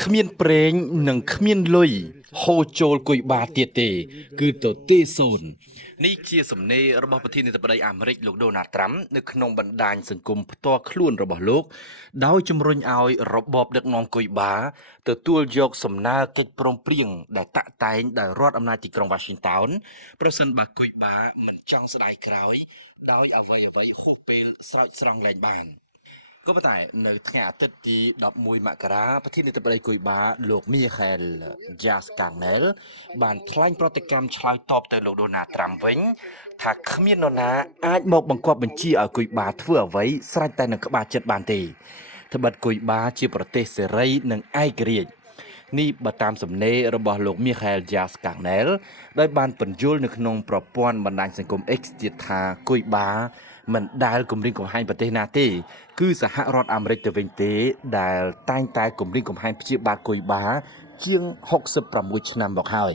គ្មានប្រេងនិងគ្មានលុយហូរចូលគុយបាទៀតទេគឺទៅទេសូននេះជាសំណេររបស់ប្រធានាធិបតីអាមេរិកលោកដូណាល់ត្រាំនៅក្នុងបណ្ដាញសង្គមផ្ទាល់ខ្លួនរបស់លោកដោយជំរុញឲ្យរបបដឹកនាំគុយបាទទួលយកសំណើកិច្ចព្រមព្រៀងដែលតាក់តែងដោយរដ្ឋអំណាចទីក្រុង Washington ប្រសិនបើគុយបាមិនចង់ស្ដាយក្រោយដោយអ្វីហួសពេលស្រោចស្រង់លែងបានក៏ប៉ុន្តែនៅថ្ងៃអាទិត្យទី11មករាប្រធានាធិបតីគុយបាលោកមីខែលយ៉ាសកាងណែលបានថ្លែងប្រតិកម្មឆ្លើយតបទៅលោកដូណាល់ត្រាំវិញថាគ្មាននរណាអាចមកបង្គាប់បញ្ជាឲ្យគុយបាធ្វើអ្វីស្រេចតែនឹងក្បាលចិត្តបានទេត្បិតគុយបាជាប្រទេសសេរីនិងឯករាជ្យនេះបើតាមសំណេររបស់លោកមីខែលយ៉ាសកាងណែលដោយបានពន្យល់នៅក្នុងប្រព័ន្ធបណ្ដាញសង្គម X ទៀតថាគុយបាមិនដែលគម្រាមកំហែងប្រទេសណាទេគឺសហរដ្ឋអាមេរិកទៅវិញទេដែលតែងតែគម្រាមកំហែងព្យាបាលគុយបាជាង66ឆ្នាំមកហើយ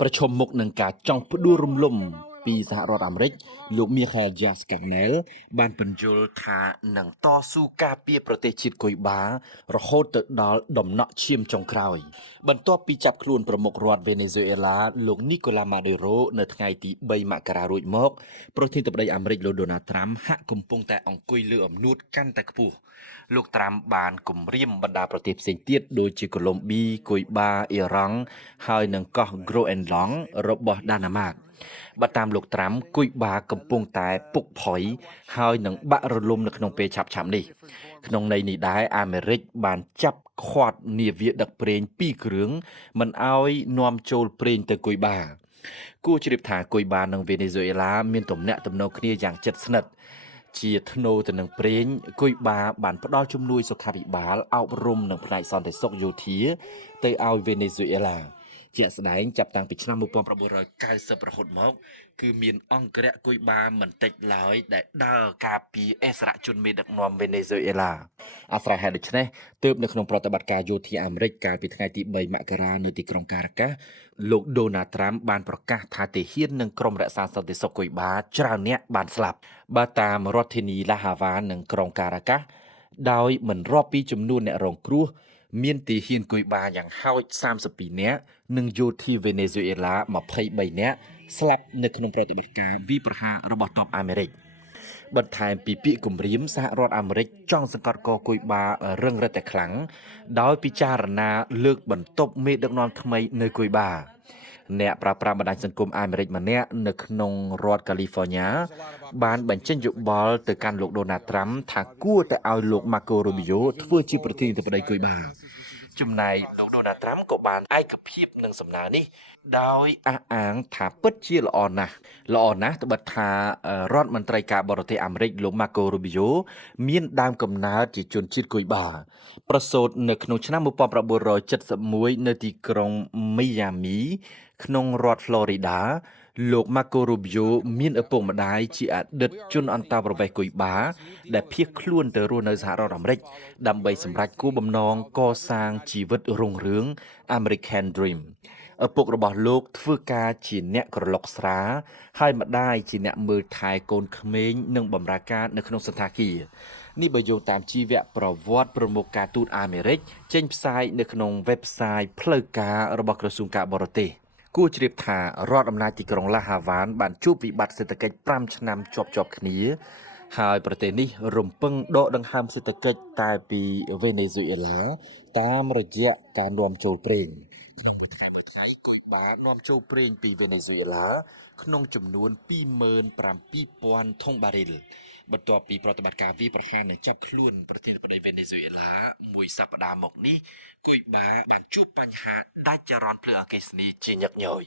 ប្រឈមមុខនឹងការចង់ផ្ដួលរំលំពីសហរដ្ឋអាមេរិកលោកមីខែលយ៉ាសកាងណែលបានពន្យល់ថានឹងតស៊ូការពារប្រទេសជាតិគុយបារហូតទៅដល់ដំណក់ឈាមចុងក្រោយបន្ទាប់ពីចាប់ខ្លួនប្រមុខរដ្ឋវេណេស៊ុយអេឡាលោកនីកូឡាម៉ាឌូរ៉ូនៅថ្ងៃទី3មករារួចមកប្រធានាធិបតីអាមេរិកលោកដូណាល់ត្រាំហាក់កំពុងតែអង្គុយលើអំនួតកាន់តែខ្ពស់លោកត្រាំបានគម្រាមបណ្ដាប្រទេសផ្សេងទៀតដូចជាកូឡុំប៊ីគុយបាអ៊ីរ៉ង់ហើយនិងកោះ Groenland របស់ដាណាម៉ាកបើតាមលោកត្រាំគុយបាកំពុងតែពុកផុយហើយនឹងបាក់រលំនៅក្នុងពេលឆាប់ៗនេះក្នុងន័យនេះដែរអាមេរិកបានចាប់ឃាត់នាវាដឹកប្រេង2គ្រឿងមិនឲ្យនាំចូលប្រេងទៅគុយបាគួរជ្រាបថាគុយបានិងវេណេស៊ុយអេឡាមានទំនាក់ទំនងគ្នាយ៉ាងជិតស្និទ្ធជាធ្នូទៅនឹងប្រេងគុយបាបានផ្ដល់ជំនួយសុខាភិបាលអប់រំនិងផ្នែកសន្តិសុខយោធាទៅឲ្យវេណេស៊ុយអេឡាជាក់ស្ដែងចាប់តាំងពីឆ្នាំ1990រហូតមកគឺមានអង្គរៈគុយបាមិនតិចឡើយដែលដើរការពារអិសរាជជនមេដឹកនាំវេណេស៊ុយអេឡាអាស្រ័យហេតុដូច្នេះទើបនៅក្នុងប្រតិបត្តិការយោធាអាមេរិកកាលពីថ្ងៃទី3មករានៅទីក្រុងការ៉ាកាសលោកដូណាល់ត្រាំបានប្រកាសថាទាហាននិងក្រុមរក្សាសន្តិសុខគុយបាច្រើនអ្នកបានស្លាប់បើតាមរដ្ឋធានីឡាហាវ៉ានិងក្រុងការ៉ាកាសដោយមិនរាប់ពីចំនួនអ្នករងគ្រោះមានទាហានគុយបាយ៉ាងហោច32នាក់និងយោធាវេណេស៊ុយអេឡា23នាក់ស្លាប់នៅក្នុងប្រតិបត្តិការវាយប្រហាររបស់ទ័ពអាមេរិកបន្ថែមពីពាក្យគម្រាមសហរដ្ឋអាមេរិកចង់សង្កត់កគុយបារឹងរិតតែខ្លាំងដោយពិចារណាលើកបន្ទប់មេដឹកនាំថ្មីនៅគុយបាអ្នកប្រើប្រាស់បណ្ដាញសង្គមអាមេរិកម្នាក់នៅក្នុងរដ្ឋកាលីហ្វ័រញ៉ាបានបញ្ចេញយោបល់ទៅកាន់លោកដូណាល់ត្រាំថាគួរតែឲ្យលោកម៉ាកូរូប៊ីយ៉ូធ្វើជាប្រធានាធិបតីគុយបាចំណែកលោកដូណាល់ត្រាំក៏បានឯកភាពនឹងសំណើនេះដោយអះអាងថាពិតជាល្អណាស់ត្បិតថារដ្ឋមន្ត្រីការបរទេសអាមេរិកលោកម៉ាកូរូប៊ីយ៉ូមានដើមកំណើតជាជនជាតិគុយបាប្រសូតនៅក្នុងឆ្នាំ1971នៅទីក្រុងមីយ៉ាមីក្នុងរដ្ឋ Florida លោកម៉ាកូរូប៊ីយ៉ូមានឪពុកម្ដាយជាអតីតជនអន្តោប្រវេសន៍គុយបាដែលភៀសខ្លួនទៅរស់នៅសហរដ្ឋអាមេរិកដើម្បីសម្រេចគោលបំណងកសាងជីវិតរុងរឿង American Dream ឪពុករបស់លោកធ្វើការជាអ្នកក្រឡុកស្រាហើយម្ដាយជាអ្នកមើលថែកូនក្មេងនិងបម្រើការនៅក្នុងសន្តាគារនេះបើយោងតាមជីវប្រវត្តិប្រមុខការទូតអាមេរិកចេញផ្សាយនៅក្នុង website ផ្លូវការរបស់ក្រសួងការបរទេសគួរជ្រាបថារដ្ឋអំណាចទីក្រុងឡាហាវ៉ានបានជួបវិបត្តិសេដ្ឋកិច្ច5ឆ្នាំជាប់គ្នាហើយប្រទេសនេះរំពឹងដកដង្ហើមសេដ្ឋកិច្ចតែពីវេណេស៊ុយអេឡាតាមរយៈការនាំចូលប្រេងក្នុងមួយថ្ងៃគុយបានាំចូលប្រេងពីវេណេស៊ុយអេឡាក្នុងចំនួន 27,000 ធុងបារីលបន្ទាប់ពីប្រតិបត្តិការវាយប្រហារនិងចាប់ខ្លួនប្រធានាធិបតីវេណេស៊ុយអេឡាមួយសប្តាហ៍មកនេះគុយបាបានជួបបញ្ហាដាច់ចរន្តភ្លើងអគ្គិសនីជាញឹកញយ